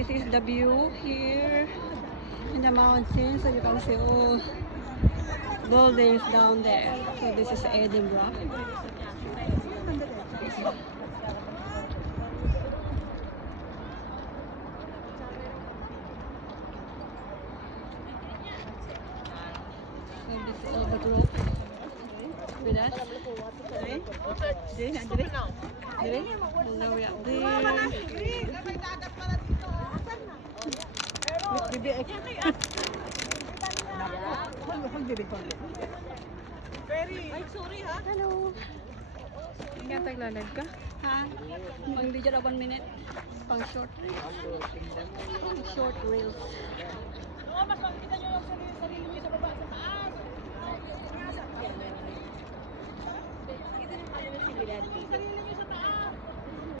This is the view here in the mountains. So you can see all buildings down there. So this is Edinburgh. So this is all the group with us. And now we are there. Ay, sorry ha. Hello. Nga taglalag ka? Ha? Pang video na 1 minute. Pang short. Short reels. Oo, mas makikita nyo yung sarili nyo sa baba, sa taas. Sarili nyo sa